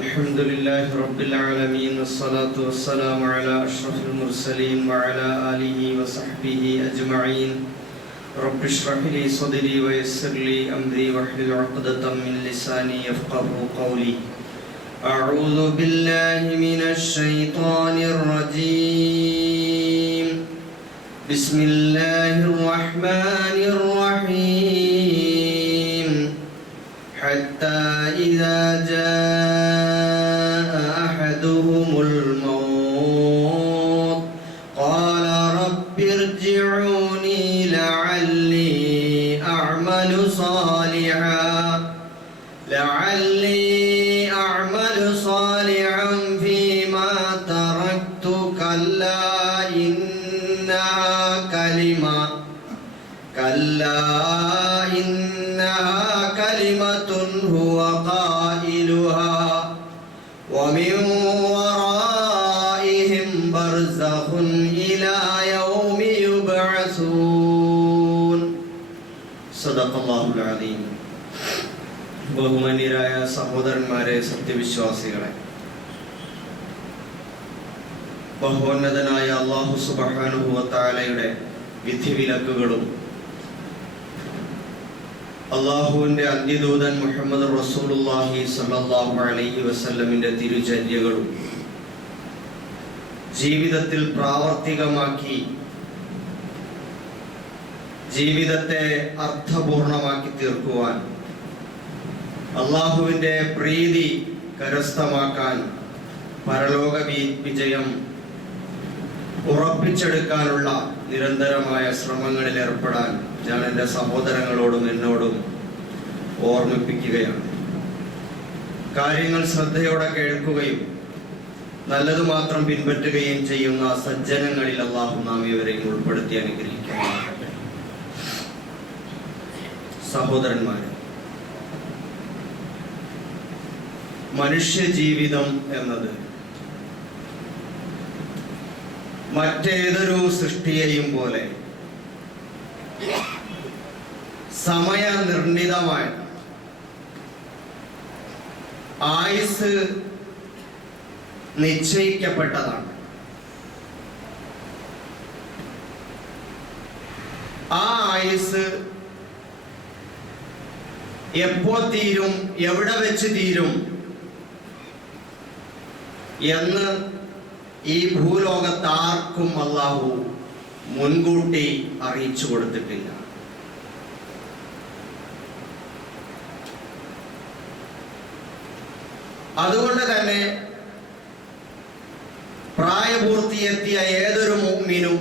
الحمد لله رب العالمين والصلاة والسلام على أشرف المرسلين وعلى آله وصحبه أجمعين. رب اشرح لي صدري ويسر لي أمري واحلل عقدة من لساني يفقهوا قولي. أعوذ بالله من الشيطان الرجيم. بسم الله الرحمن الرحيم. حتى إذا جاء أحدهم الموت قال رب ارجعوني لعلي أعمل صالحا فيما تركت كلا إنها كلمة هو قائلها ومن ورائهم برزخ إلى يوم يبعثون. صدق الله العظيم. ബഹുമാന്യരായ സഹോദരന്മാരെ, സത്യവിശ്വാസികളെ, ബഹുന്നതനായ അല്ലാഹു സുബ്ഹാനഹു വ തആലയുടെ വിധിവിലക്കുകളും അള്ളാഹുവിന്റെ അന്ത്യദൂതൻ മുഹമ്മദ് റസൂലുള്ളാഹി സ്വല്ലല്ലാഹു അലൈഹി വസല്ലമിന്റെ തിരുചര്യകളും ജീവിതത്തിൽ പ്രാവർത്തികമാക്കി ജീവിതത്തെ അർത്ഥപൂർണമാക്കി തീർക്കുവാൻ, അള്ളാഹുവിന്റെ പ്രീതി കരസ്ഥമാക്കാൻ, പരലോക വിജയം ഉറപ്പിച്ചെടുക്കാനുള്ള നിരന്തരമായ ശ്രമങ്ങളിൽ ഏർപ്പെടാൻ ഞാൻ എൻ്റെ സഹോദരങ്ങളോടും എന്നോടും ഓർമ്മിപ്പിക്കുകയാണ്. കാര്യങ്ങൾ ശ്രദ്ധയോടെ കേൾക്കുകയും നല്ലത് മാത്രം പിൻപറ്റുകയും ചെയ്യുന്ന സജ്ജനങ്ങളിൽ അല്ലാഹു നാം ഇവരെയും ഉൾപ്പെടുത്തി അനുഗ്രഹിക്കുമാറാകട്ടെ. സഹോദരന്മാരെ, മനുഷ്യ ജീവിതം എന്നത് മറ്റേതൊരു സൃഷ്ടിയെയും പോലെ സമയനിർണിതമായ ആയുസ് നിശ്ചയിക്കപ്പെട്ടതാണ്. ആ ആയുസ് എപ്പോ തീരും, എവിടെ വെച്ച് തീരും എന്ന് ഈ ഭൂലോകത്ത് ആർക്കും അല്ലാഹു മുൻകൂട്ടി അറിയിച്ചു കൊടുത്തിട്ടില്ല. അതുകൊണ്ട് തന്നെ പ്രായപൂർത്തിയെത്തിയ ഏതൊരു മുഅ്മിനും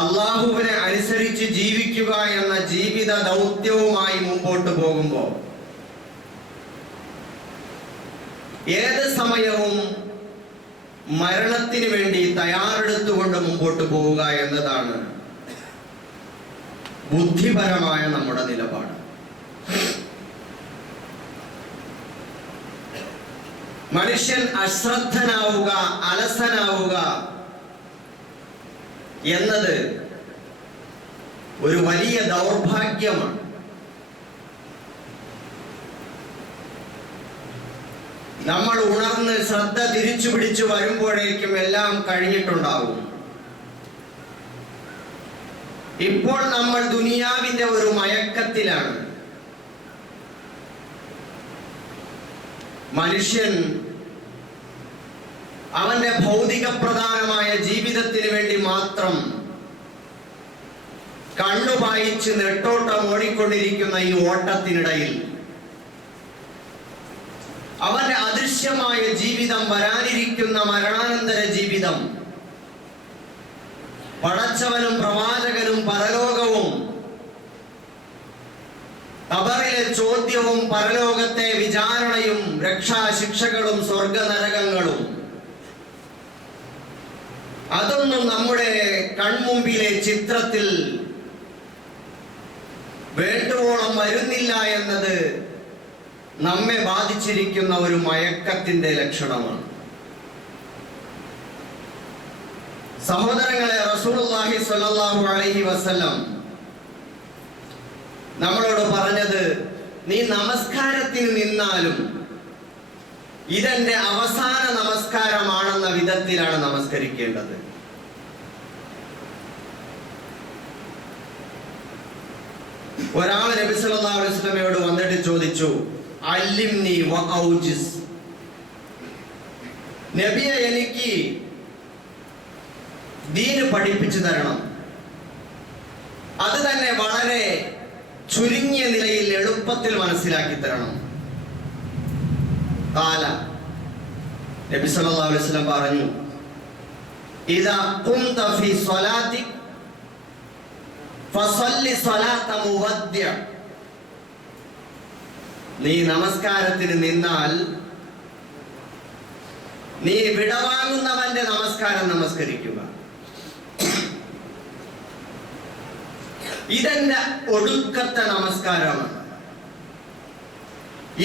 അല്ലാഹുവിനെ അനുസരിച്ച് ജീവിക്കുക എന്ന ജീവിത ദൗത്യവുമായി മുമ്പോട്ട് പോകുമ്പോൾ ഏത് സമയവും മരണത്തിന് വേണ്ടി തയ്യാറെടുത്തുകൊണ്ട് മുമ്പോട്ട് പോവുക എന്നതാണ് ബുദ്ധിപരമായ നമ്മുടെ നിലപാട്. മനുഷ്യൻ അശ്രദ്ധനാവുക, അലസനാവുക എന്നത് ഒരു വലിയ ദൗർഭാഗ്യമാണ്. നമ്മൾ ഉണർന്ന് ശ്രദ്ധ തിരിച്ചു പിടിച്ചു വരുമ്പോഴേക്കും എല്ലാം കഴിഞ്ഞിട്ടുണ്ടാവും. ഇപ്പോൾ നമ്മൾ ദുനിയാവിന്റെ ഒരു മയക്കത്തിലാണ്. മനുഷ്യൻ അവന്റെ ഭൗതിക പ്രധാനമായ ജീവിതത്തിന് വേണ്ടി മാത്രം കണ്ണുപായിച്ച് നെട്ടോട്ടം ഓടിക്കൊണ്ടിരിക്കുന്ന ഈ ഓട്ടത്തിനിടയിൽ അവന്റെ അദൃശ്യമായ ജീവിതം, വരാനിരിക്കുന്ന മരണാനന്തര ജീവിതം, പടച്ചവനും പ്രവാചകനും പരലോകവും, ഖബറിലെ ചോദ്യവും, പരലോകത്തെ വിചാരണയും, രക്ഷാശിക്ഷകളും, സ്വർഗനരകങ്ങളും, അതൊന്നും നമ്മുടെ കൺമുമ്പിലെ ചിത്രത്തിൽ വേണ്ടുവോളം വരുന്നില്ല എന്നത് നമ്മെ ബാധിച്ചിരിക്കുന്ന ഒരു മയക്കത്തിന്റെ ലക്ഷണമാണ്. സഹോദരങ്ങളെ, റസൂലുള്ളാഹി സ്വല്ലല്ലാഹു അലൈഹി വസല്ലം നമ്മളോട് പറഞ്ഞത്, നീ നമസ്കാരത്തിന് നിന്നാലും ഇതെന്റെ അവസാന നമസ്കാരമാണെന്ന വിധത്തിലാണ് നമസ്കരിക്കേണ്ടത്. ഒരാൾ നബി സല്ലല്ലാഹു അലൈഹി വസല്ലമയോട് വന്നിട്ട് ചോദിച്ചു, അല്ലിംനി വഔജിസ്, നബിയെ എനിക്ക് ദീന് പഠിപ്പിച്ചു തരണം, അത് തന്നെ വളരെ ചുരുങ്ങിയ നിലയിൽ എളുപ്പത്തിൽ മനസ്സിലാക്കി തരണം. കാല നബി സല്ലല്ലാഹു അലൈഹി വസല്ലം പറഞ്ഞു, ഇദാ ഖുംത ഫീ സ്വലാത്തിക് ഫസല്ലി സ്വലാത്ത മുവദ്ദിഅ, നീ നമസ്കാരത്തിന് നിന്നാൽ നീ വിടവാങ്ങുന്നവന്റെ നമസ്കാരം നമസ്കരിക്കുക. ഇതെന്റെ ഒടുക്കത്തെ നമസ്കാരമാണ്,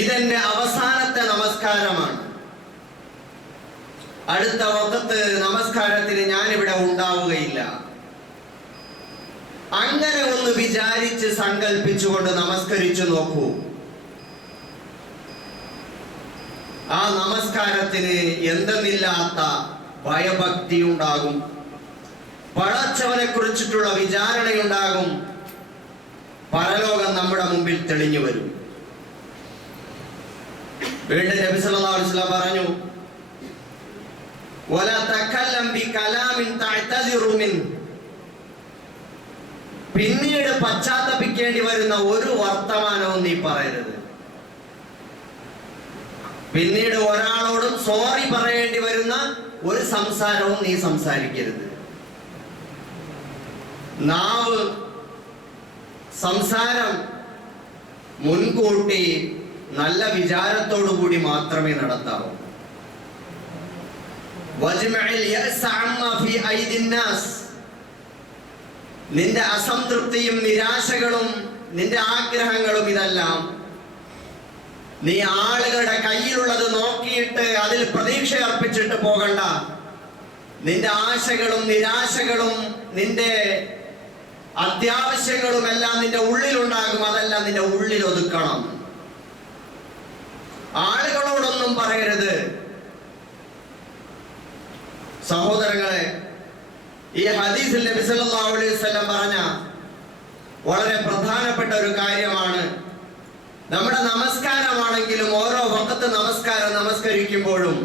ഇതെന്റെ അവസാനത്തെ നമസ്കാരമാണ്. അടുത്ത വഖത്ത് നമസ്കാരത്തിന് ഞാനിവിടെ ഉണ്ടാവുകയില്ല. അങ്ങനെ ഒന്ന് വിചാരിച്ച് സങ്കല്പിച്ചുകൊണ്ട് നമസ്കരിച്ചു നോക്കൂ. ആ നമസ്കാരത്തിന് എന്തെന്നില്ലാത്ത ഭയഭക്തി ഉണ്ടാകും, പടച്ചവനെ കുറിച്ചിട്ടുള്ള വിചാരണയുണ്ടാകും, പരലോകം നമ്മുടെ മുമ്പിൽ തെളിഞ്ഞു വരും. വീണ്ടും നബി സല്ലല്ലാഹു അലൈഹി വസല്ലം പറഞ്ഞു, വലാ തകല്ലം ബികലാമിൻ തഅതസിറു മിൻ, പിന്നീട് പശ്ചാത്തപിക്കേണ്ടി വരുന്ന ഒരു വർത്തമാനവും നീ പറയരുത്. പിന്നീട് ഒരാളോടും സോറി പറയേണ്ടി വരുന്ന ഒരു സംസാരവും നീ സംസാരിക്കരുത്. നാവ്, സംസാരം മുൻകൂട്ടി നല്ല വിചാരത്തോടു കൂടി മാത്രമേ നടത്താവൂ. വജ്മഇൽ യഅസ അമ്മാ ഫീ ഐദിൻ നാസ്, നിന്റെ അസംതൃപ്തിയും നിരാശകളും നിന്റെ ആഗ്രഹങ്ങളും ഇതെല്ലാം നീ ആളുകളുടെ കയ്യിലുള്ളത് നോക്കിയിട്ട് അതിൽ പ്രതീക്ഷ അർപ്പിച്ചിട്ട് പോകണ്ട. നിന്റെ ആശകളും നിരാശകളും നിന്റെ അത്യാവശ്യങ്ങളും എല്ലാം നിന്റെ ഉള്ളിലുണ്ടാകും. അതെല്ലാം നിന്റെ ഉള്ളിൽ ഒതുക്കണം. ആളുകളോടൊന്നും പറയരുത്. സഹോദരങ്ങളെ, ഈ ഹദീസിൽ നബി സല്ലല്ലാഹു അലൈഹി വസല്ലം പറഞ്ഞ വളരെ പ്രധാനപ്പെട്ട ഒരു കാര്യമാണ്. നമ്മുടെ നമസ്കാരമാണെങ്കിലും ഓരോ വഖത്ത് നമസ്കാരം നമസ്കരിക്കുമ്പോഴും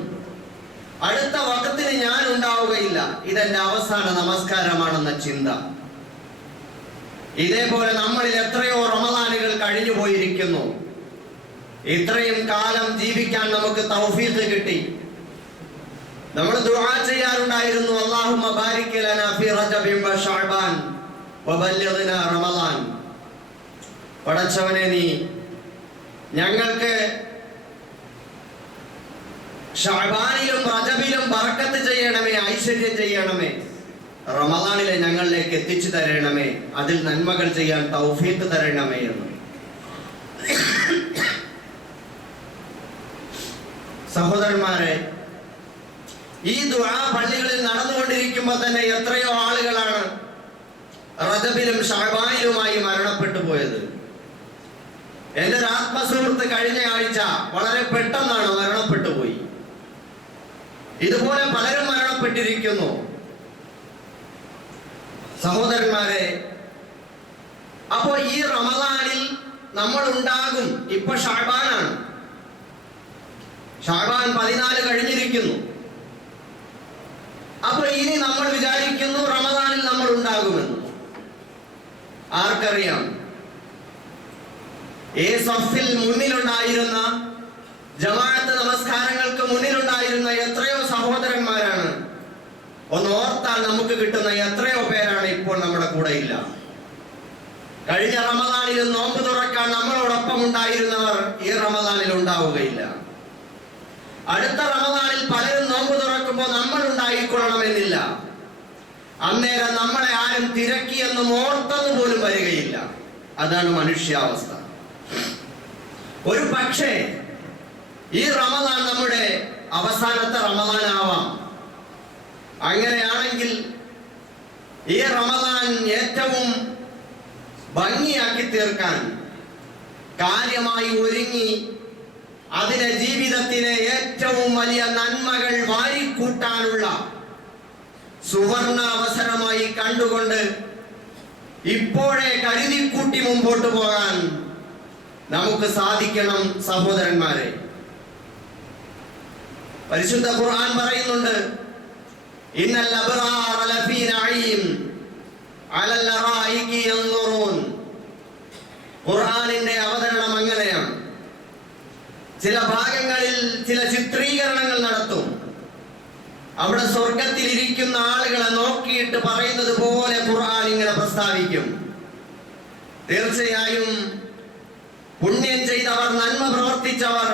അടുത്ത വഖത്തിന് ഞാൻ ഉണ്ടാവുകയില്ല, ഇതെന്റെ അവസാന നമസ്കാരമാണെന്ന ചിന്ത. ഇതേപോലെ നമ്മളിൽ എത്രയോ റമദാനുകൾ കഴിഞ്ഞു പോയിരിക്കുന്നു. ഇത്രയും കാലം ജീവിക്കാൻ നമുക്ക് തൗഫീഖ് കിട്ടി. നമ്മൾ ദുആ ചെയ്യാറുണ്ടായിരുന്നു, അല്ലാഹുമ്മ ബാരിക് ലനാ ഫീ റജബിൻ വ ശഅബാൻ വബല്ലിഗ്നാ റമദാൻ. പടച്ചവനെ, നീ ഞങ്ങൾക്ക് ശഅബാനിലും റജബിലും ബറക്കത്ത് ചെയ്യണമേ, ഐശ്വര്യം ചെയ്യണമേ, റമദാനിലെ ഞങ്ങളിലേക്ക് എത്തിച്ചു തരണമേ, അതിൽ നന്മകൾ ചെയ്യാൻ തൗഫീഖ് തരണമേ എന്ന്. സഹോദരന്മാരെ, ഈ ദുആ പള്ളികളിൽ നടന്നുകൊണ്ടിരിക്കുമ്പോൾ തന്നെ എത്രയോ ആളുകളാണ് റജബിലും ശഅബാനിലുമായി മരണപ്പെട്ടു പോയത്. എന്റെ ഒരു ആത്മസുഹൃത്ത് കഴിഞ്ഞ ആഴ്ച വളരെ പെട്ടെന്നാണ് മരണപ്പെട്ടു പോയി. ഇതുപോലെ പലരും മരണപ്പെട്ടിരിക്കുന്നു. സഹോദരന്മാരെ, അപ്പോ ഈ റമദാനിൽ നമ്മൾ ഉണ്ടാകും. ഇപ്പൊ ശഅബാനാണ്, ശഅബാൻ 14 കഴിഞ്ഞിരിക്കുന്നു. അപ്പൊ ഇനി നമ്മൾ വിചാരിക്കുന്നു റമദാനിൽ നമ്മൾ ഉണ്ടാകുമെന്ന്. ആർക്കറിയാം? സഫിൽ മുന്നിലുണ്ടായിരുന്ന, ജമാഅത്ത് നമസ്കാരങ്ങൾക്ക് മുന്നിലുണ്ടായിരുന്ന എത്രയോ സഹോദരന്മാരാണ്, ഒന്ന് ഓർത്താൽ നമുക്ക് കിട്ടുന്ന എത്രയോ പേരാണ് ഇപ്പോൾ നമ്മുടെ കൂടെ ഇല്ല. കഴിഞ്ഞ റമദാനിൽ നോമ്പ് തുറക്കാൻ നമ്മളോടൊപ്പം ഉണ്ടായിരുന്നവർ ഈ റമദാനിൽ ഉണ്ടാവുകയില്ല. അടുത്ത റമദാനിൽ പലരും നോമ്പ് തുറക്കുമ്പോൾ നമ്മൾ ഉണ്ടായിക്കൊള്ളണമെന്നില്ല. അന്നേരം നമ്മളെ ആരും തിരക്കിയെന്നും ഓർത്തെന്ന് പോലും വരികയില്ല. അതാണ് മനുഷ്യാവസ്ഥ. ഒരു പക്ഷേ ഈ റമദാൻ നമ്മുടെ അവസാനത്തെ റമദാനാവാം. അങ്ങനെയാണെങ്കിൽ ഈ റമദാൻ ഏറ്റവും ഭംഗിയാക്കി തീർക്കാൻ, കാര്യമായി ഒരുങ്ങി അതിനെ ജീവിതത്തിലെ ഏറ്റവും വലിയ നന്മകൾ വാരിക്കൂട്ടാനുള്ള സുവർണ അവസരമായി കണ്ടുകൊണ്ട് ഇപ്പോഴേ കരുതിക്കൂട്ടി മുമ്പോട്ട് പോകാൻ നമുക്ക് സാധിക്കണം സഹോദരന്മാരെ. പരിശുദ്ധ ഖുർആൻ പറയുന്നുണ്ട്, ഇന്നൽ അബ്റാറ ലഫീ നഈം അലൽ അറായികി യൻദുറൂൻ. ഖുർആനിന്റെ അവതരണം അങ്ങനെയാണ്. ചില ഭാഗങ്ങളിൽ ചില ചിത്രീകരണങ്ങൾ നടത്തും. അവിടെ സ്വർഗത്തിൽ ഇരിക്കുന്ന ആളുകളെ നോക്കിയിട്ട് പറയുന്നത് പോലെ ഖുർആൻ ഇങ്ങനെ പ്രസ്താവിക്കും. തീർച്ചയായും പുണ്യം ചെയ്തവർ, നന്മ പ്രവർത്തിച്ചവർ,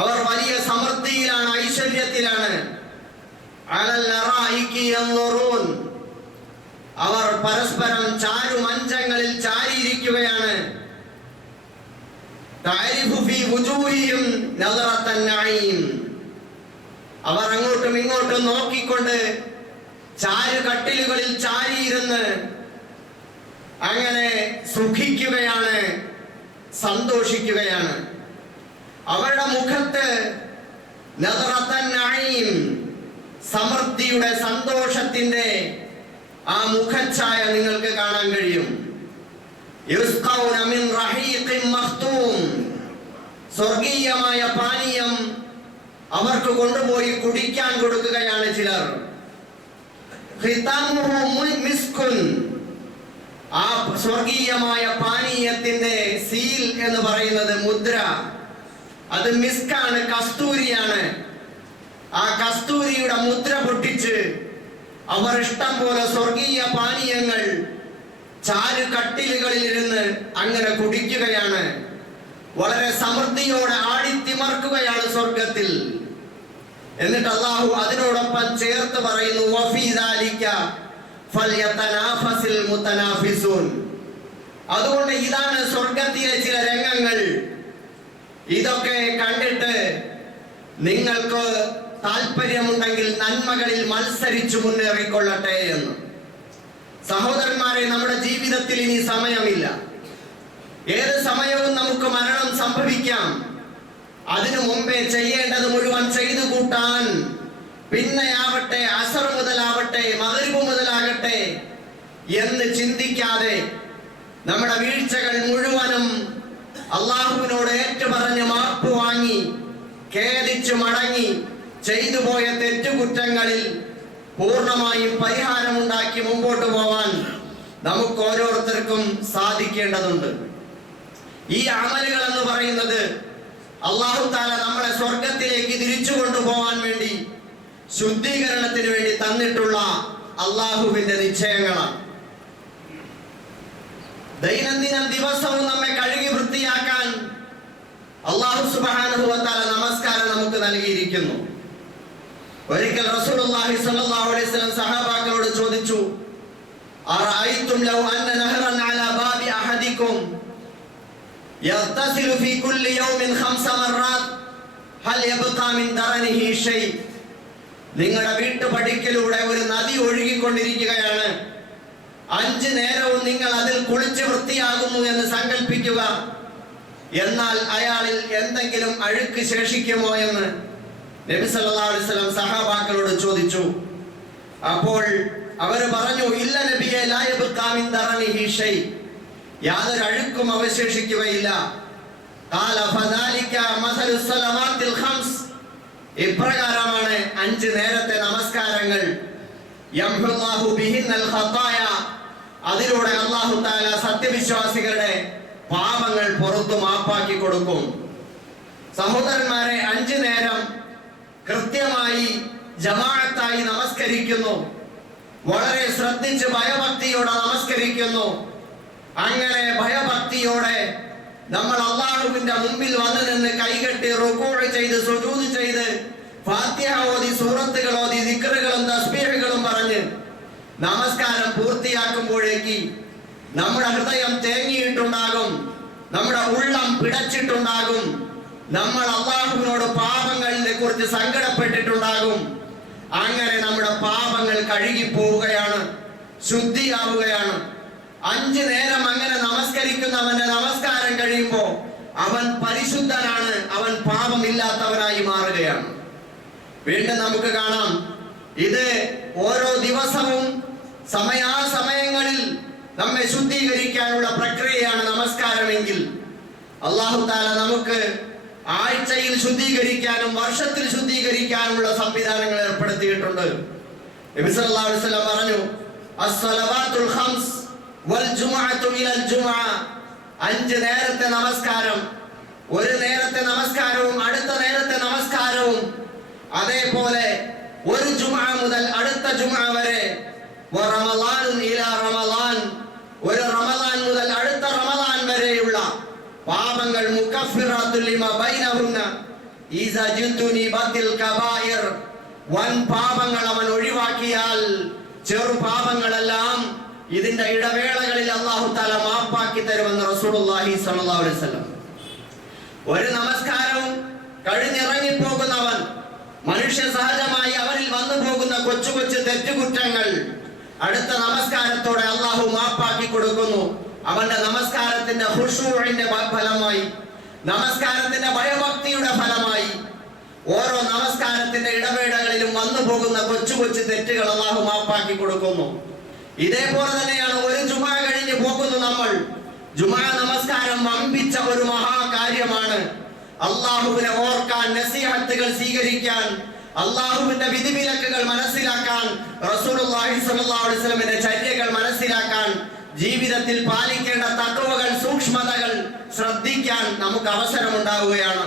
അവർ വലിയ സമൃദ്ധിയിലാണ്, ഐശ്വര്യത്തിലാണ്. അലൽ അറായികി യൻദുറൂൻ. അവർ പരസ്പരം ചാരുമഞ്ചങ്ങളിൽ ചാരിയിരിക്കുകയാണ്. തഅരിഫു ഫീ വുജൂഹിഹിം നദറത്തൻ നഈം. അവർ അങ്ങോട്ടും ഇങ്ങോട്ടും നോക്കിക്കൊണ്ട് ചാരു കട്ടിലുകളിൽ ചാരിയിരുന്ന് അങ്ങനെ സുഖിക്കുകയാണ്, സന്തോഷിക്കുകയാണ്. അവരുടെ മുഖത്ത് നദറത്തൻ നഈം, സമൃദ്ധിയുടെ, സന്തോഷത്തിന്റെ ആ മുഖഛായ നിങ്ങൾക്ക് കാണാൻ കഴിയും. യുസ്ഖൗന മിൻ റഹീഖിൻ മഖ്തൂം. സ്വർഗീയമായ പാനീയം അവർക്ക് കൊണ്ടുപോയി കുടിക്കാൻ കൊടുക്കുകയാണ് ചിലർ. ഖിതാമുഹു മിസ്കുൻ. ആ സ്വർഗീയമായ പാനീയത്തിന്റെ സീൽ എന്ന് പറയുന്നത്, മുദ്ര, അത് മിസ്കാണ്, കസ്തൂരിയാണ്. ആ കസ്തൂരിയുടെ മുദ്ര പൊട്ടിച്ച് അവർ ഇഷ്ടം പോലെ സ്വർഗീയ പാനീയങ്ങൾ ചാരു കട്ടിലുകളിൽ ഇരുന്ന് അങ്ങനെ കുടിക്കുകയാണ്. വളരെ സമൃദ്ധിയോടെ ആടിത്തിമർക്കുകയാണ് സ്വർഗത്തിൽ. എന്നിട്ട് അല്ലാഹു അതിനോടൊപ്പം ചേർത്ത് പറയുന്നു, വഫീ ദാലിക ഫൽയതനാഫസിൽ മുതനാഫിസൂൻ. അതുകൊണ്ട് ഇതാണ് സ്വർഗത്തിലെ ചില രംഗങ്ങൾ. ഇതൊക്കെ കണ്ടിട്ട് നിങ്ങൾക്ക് താല്പര്യമുണ്ടെങ്കിൽ നന്മകളിൽ മത്സരിച്ചു മുന്നേറിക്കൊള്ളട്ടെ എന്ന്. സഹോദരന്മാരെ, നമ്മുടെ ജീവിതത്തിൽ ഇനി സമയമില്ല. ഏത് സമയവും നമുക്ക് മരണം സംഭവിക്കാം. അതിനു മുമ്പേ ചെയ്യേണ്ടത് മുഴുവൻ ചെയ്തു കൂട്ടാൻ, പിന്നെ ആവട്ടെ, അസർ മുതലാവട്ടെ, മഗ്രിബ് മുതലാകട്ടെ എന്ന് ചിന്തിക്കാതെ നമ്മുടെ വീഴ്ചകൾ മുഴുവനും അള്ളാഹുവിനോട് ഏറ്റുപറഞ്ഞ് മാപ്പ് വാങ്ങി ഖേദിച്ചു മടങ്ങി ചെയ്തു പോയ തെറ്റുകുറ്റങ്ങളിൽ പൂർണ്ണമായും പരിഹാരമുണ്ടാക്കി മുമ്പോട്ട് പോവാൻ നമുക്ക് ഓരോരുത്തർക്കും സാധിക്കേണ്ടതുണ്ട്. ഈ അമലുകൾ എന്ന് പറയുന്നത് അല്ലാഹു തആല നമ്മളെ സ്വർഗത്തിലേക്ക് തിരിച്ചു കൊണ്ടുപോകാൻ വേണ്ടി, ശുദ്ധീകരണത്തിന് വേണ്ടി തന്നിട്ടുള്ള അല്ലാഹുവിന്റെ നിശ്ചയങ്ങളാണ്. ദൈനംദിന ദിവസവും നമ്മെ കഴുകി വൃത്തിയാക്കാൻ അല്ലാഹു സുബ്ഹാനഹു വ തആല നമസ്കാരം നമുക്ക് നൽകിയിരിക്കുന്നു. ഒരിക്കൽ റസൂലുള്ളാഹി സ്വല്ലല്ലാഹു അലൈഹി വസല്ലം സഹാബാക്കളോട് ചോദിച്ചു, അറഅയ്തും ലൗ അന്ന നഹറൻ അലാ ബാബി അഹദികും യഗ്തസിലു ഫീ കുല്ലി യൗമിൻ 5 മർറാത്ത് ഹൽ യബ്ഖാ മിൻ ദറനിഹി ഷൈ. നിങ്ങളുടെ വീട്ടുപടിക്കലൂടെ ഒരു നദി ഒഴുകിക്കൊണ്ടിരിക്കുകയാണ്. 5 നേരവും നിങ്ങൾ അതിൽ കുളിച്ച് വൃത്തിയാകുന്നു എന്ന് സങ്കല്പിക്കുക. എന്നാൽ അയാളിൽ എന്തെങ്കിലും അഴുക്ക് ശേഷിക്കുമോ എന്ന് നബി സല്ലല്ലാഹു അലൈഹി വസല്ലം സഹാബാക്കളോട് ചോദിച്ചു. അപ്പോൾ അവർ പറഞ്ഞു, ഇല്ല നബിയെ, ലാ യബ്ഖാ മിൻ ദറനിഹി ഷൈ. യാതൊരു അഴുക്കും അവശേഷിക്കുകയില്ല. ഖാല ഫദാലിക മസലു സ്വലവാത്തിൽ ഖംസ്. ഇപ്രകാരമാണ് 5 നേരത്തെ നമസ്കാരങ്ങൾ. യംഹുല്ലാഹു ബിഹിന്നൽ ഖതായ. അതിലൂടെ അല്ലാഹു തആല സത്യവിശ്വാസികളുടെ പാപങ്ങൾ പുറത്തു മാപ്പാക്കി കൊടുക്കും. സഹോദരന്മാരെ, 5 നേരം കൃത്യമായി ജമാഅത്തായി നമസ്കരിക്കുന്നു. വളരെ ശ്രദ്ധിച്ച് ഭയഭക്തിയോടെ നമസ്കരിക്കുന്നു. അങ്ങനെ ഭയഭക്തിയോടെ നമ്മൾ അല്ലാഹുവിന്റെ മുമ്പിൽ വന്നു നിന്ന് കൈകെട്ടി റുകൂഅ് ചെയ്ത് സുജൂദ് ചെയ്ത് ഫാത്തിഹ ഓതി, സൂറത്തുകൾ ഓതി, ദിക്റുകളും തസ്ബീഹുകളും പറഞ്ഞ് നമസ്കാരം പൂർത്തിയാക്കുമ്പോഴേക്ക് നമ്മുടെ ഹൃദയം തേങ്ങിയിട്ടുണ്ടാകും, നമ്മുടെ ഉള്ളം പിടച്ചിട്ടുണ്ടാകും, നമ്മൾ അല്ലാഹുവിനോട് പാപങ്ങളെ കുറിച്ച് സങ്കടപ്പെട്ടിട്ടുണ്ടാകും. അങ്ങനെ നമ്മുടെ പാപങ്ങൾ കഴുകി പോവുകയാണ്, ശുദ്ധിയാവുകയാണ്. 5 നേരം അങ്ങനെ നമസ്കരിക്കുന്നവന്റെ നമസ്കാരം കഴിയുമ്പോൾ അവൻ പരിശുദ്ധനാണ്, അവൻ പാപമില്ലാത്തവനായി മാറുകയാണ്. വീണ്ടും നമുക്ക് കാണാം, ഇത് ഓരോ ദിവസവും സമയാസമയങ്ങളിൽ നമ്മെ ശുദ്ധീകരിക്കാനുള്ള പ്രക്രിയയാണ് നമസ്കാരമെങ്കിൽ, അല്ലാഹു തആല നമുക്ക് ആഴ്ചയിൽ ശുദ്ധീകരിക്കാനും വർഷത്തിൽ ശുദ്ധീകരിക്കാനുമുള്ള സംവിധാനങ്ങൾ ഏർപ്പെടുത്തിയിട്ടുണ്ട്. നബി സല്ലല്ലാഹു അലൈഹി വസല്ലം പറഞ്ഞു, അസ്സലവാത്തുൽ ഖംസ് വൽ ജുമുഅത്തു ഇലൽ ജുമുഅ. 5 നേരത്തെ നമസ്കാരം, ഒരു നേരത്തെ നമസ്കാരവും അടുത്ത നേരത്തെ നമസ്കാരവും, അതേപോലെ ഒരു ജുമുഅ മുതൽ അടുത്ത ജുമുഅ വരെ, വറമളാനുൻ ഇലാ റമളാൻ, ഒരു റമളാൻ മുതൽ അടുത്ത റമളാൻ വരെയുള്ള പാപങ്ങൾ മുകഫിറത്തുൽ ലിമാ ബൈനഹുന്ന ഇദാ ജുതുനി ബത്തിൽ കബായിർ. വൻ പാപങ്ങൾ അവൻ ഒഴിവാക്കിയാൽ ചെറു പാപങ്ങളെല്ലാം ഇതിന്റെ ഇടവേളകളിൽ അല്ലാഹു തആല മാപ്പാക്കി തരുമെന്ന് റസൂലുള്ളാഹി സ്വല്ലല്ലാഹു അലൈഹി വസല്ലം. ഒരു നമസ്കാരവും കഴിഞ്ഞിറങ്ങിപ്പോകുന്നവൻ, മനുഷ്യ സഹജമായി അവനിൽ വന്നു പോകുന്ന കൊച്ചു കൊച്ചു തെറ്റുകുറ്റങ്ങൾ അടുത്ത നമസ്കാരത്തോടെ അല്ലാഹു മാപ്പാക്കി കൊടുക്കുന്നു. അവന്റെ നമസ്കാരത്തിന്റെ ഖുശൂഇന്റെ ഫലമായി, നമസ്കാരത്തിന്റെ ഭയഭക്തിയുടെ ഫലമായി ഓരോ നമസ്കാരത്തിന്റെ ഇടവേളകളിലും വന്നു പോകുന്ന കൊച്ചു കൊച്ചു തെറ്റുകൾ അല്ലാഹു മാപ്പാക്കി കൊടുക്കുന്നു. ഇതേപോലെ തന്നെയാണ് ഒരു ജുമാ കഴിഞ്ഞ് പോകുന്നു നമ്മൾ. ജുമാ നമസ്കാരം വമ്പിച്ച ഒരു മഹാകാര്യമാണ്. അല്ലാഹുവിനെ ഓർക്കാൻ, നസീഹത്തുകൾ സ്വീകരിക്കാൻ, അല്ലാഹുവിന്റെ വിധിവിലക്കുകൾ മനസ്സിലാക്കാൻ, റസൂലുള്ളാഹി സ്വല്ലല്ലാഹു അലൈഹി വസല്ലമയുടെ ചര്യകൾ മനസ്സിലാക്കാൻ, ജീവിതത്തിൽ പാലിക്കേണ്ട തഖ്വകൾ, സൂക്ഷ്മതകൾ ശ്രദ്ധിക്കാൻ നമുക്ക് അവസരമുണ്ടാവുകയാണ്.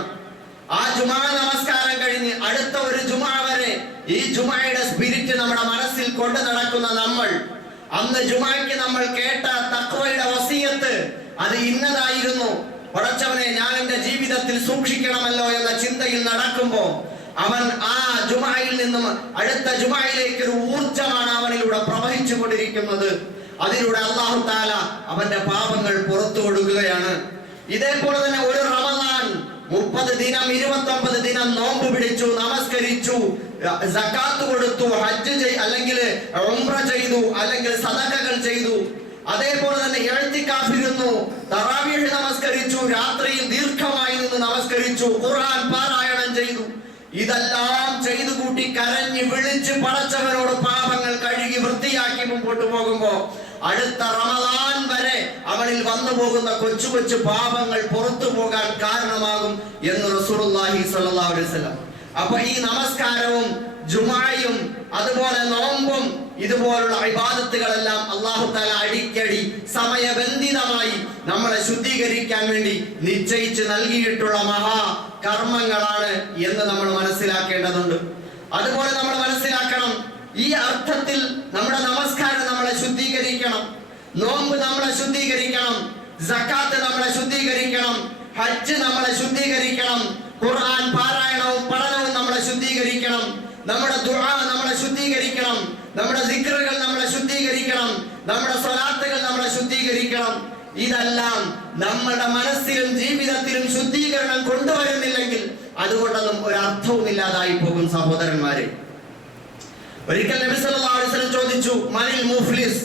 ആ ജുമാ നമസ്കാരം കഴിഞ്ഞ് അടുത്ത ഒരു ജുമാ വരെ ഈ ജുമായുടെ സ്പിരിറ്റ് നമ്മുടെ മനസ്സിൽ കൊണ്ടു നടക്കുന്ന നമ്മൾ, അന്ന് ജുമായ്ക്ക് നമ്മൾ കേട്ട തഖ്വയുടെ വസിയത്ത് അത് ഇന്നതായിരുന്നു, പടച്ചവനെ ഞാൻ എന്റെ ജീവിതത്തിൽ സൂക്ഷിക്കണമല്ലോ എന്ന ചിന്തയിൽ നടക്കുമ്പോ അവൻ ആ ജുമായിൽ നിന്നും അടുത്ത ജുമായിലേക്ക് ഒരു ഊർജമാണ് അവനിലൂടെ പ്രവഹിച്ചു കൊണ്ടിരിക്കുന്നത്. അതിലൂടെ അല്ലാഹു തആല അവന്റെ പാപങ്ങൾ പുറത്തു കൊടുക്കുകയാണ്. ഇതേപോലെ തന്നെ ഒരു റമളാൻ 30 ദിനം 29 ദിനം നോമ്പ് പിടിച്ചു, നമസ്കരിച്ചു, സകാത്ത് കൊടുത്തു, ഹജ്ജ് അല്ലെങ്കിൽ ഉംറ ചെയ്തു, അല്ലെങ്കിൽ സദഖകൾ ചെയ്തു, അതേപോലെ തന്നെ ഇഅ്തികാഫിരുന്നു, തറാവീഹ് നമസ്കരിച്ചു, രാത്രിയിൽ ദീർഘമായി നിന്ന് നമസ്കരിച്ചു, ഖുർആൻ പാരായണം ചെയ്തു. ഇതെല്ലാം ചെയ്തു കൂട്ടി കരഞ്ഞ് വിളിച്ച് പടച്ചവനോട് പാപങ്ങൾ കഴുകി വൃത്തിയാക്കി മുമ്പോട്ട് പോകുമ്പോ അടുത്ത റമളാൻ വരെ അവനിൽ വന്നു പോകുന്ന കൊച്ചു കൊച്ചു പാപങ്ങൾ പുറത്തു പോകാൻ കാരണമാകും എന്ന് റസൂലുള്ളാഹി സ്വല്ലല്ലാഹു അലൈഹി വസല്ലം. അപ്പൊ ഈ നമസ്കാരവും ജുമായും അതുപോലെ നോമ്പും ഇതുപോലുള്ള ഇബാദത്തുകളെല്ലാം അല്ലാഹു തആല അടിക്കടി സമയബന്ധിതമായി നമ്മളെ ശുദ്ധീകരിക്കാൻ വേണ്ടി നിശ്ചയിച്ച് നൽകിയിട്ടുള്ള മഹാ കർമ്മങ്ങളാണ് എന്ന് നമ്മൾ മനസ്സിലാക്കേണ്ടതുണ്ട്. അതുപോലെ നമ്മൾ മനസ്സിലാക്കണം, ഈ അർത്ഥത്തിൽ നമ്മുടെ നമസ്കാരം നമ്മളെ ശുദ്ധീകരിക്കണം, നോമ്പ് നമ്മളെ ശുദ്ധീകരിക്കണം, സകാത്ത് നമ്മളെ ശുദ്ധീകരിക്കണം, ഹജ്ജ് നമ്മളെ ശുദ്ധീകരിക്കണം, ഖുർആൻ പാരായണവും പഠനവും നമ്മളെ ശുദ്ധീകരിക്കണം, നമ്മുടെ ദുആ നമ്മളെ ശുദ്ധീകരിക്കണം, നമ്മുടെ ദിക്റുകൾ നമ്മളെ ശുദ്ധീകരിക്കണം, നമ്മുടെ സ്വലാത്തുകൾ നമ്മളെ ശുദ്ധീകരിക്കണം. ഇതെല്ലാം നമ്മുടെ മനസ്സിലും ജീവിതത്തിലും ശുദ്ധീകരണം കൊണ്ടുവരുന്നില്ലെങ്കിൽ അതുകൊണ്ടൊന്നും ഒരു അർത്ഥവും ഇല്ലാതായി പോകും സഹോദരന്മാരെ. ഒരിക്കൽ നബി സല്ലല്ലാഹു അലൈഹി വസല്ലം ചോദിച്ചു, മനിൽ മുഫ്ലിസ്,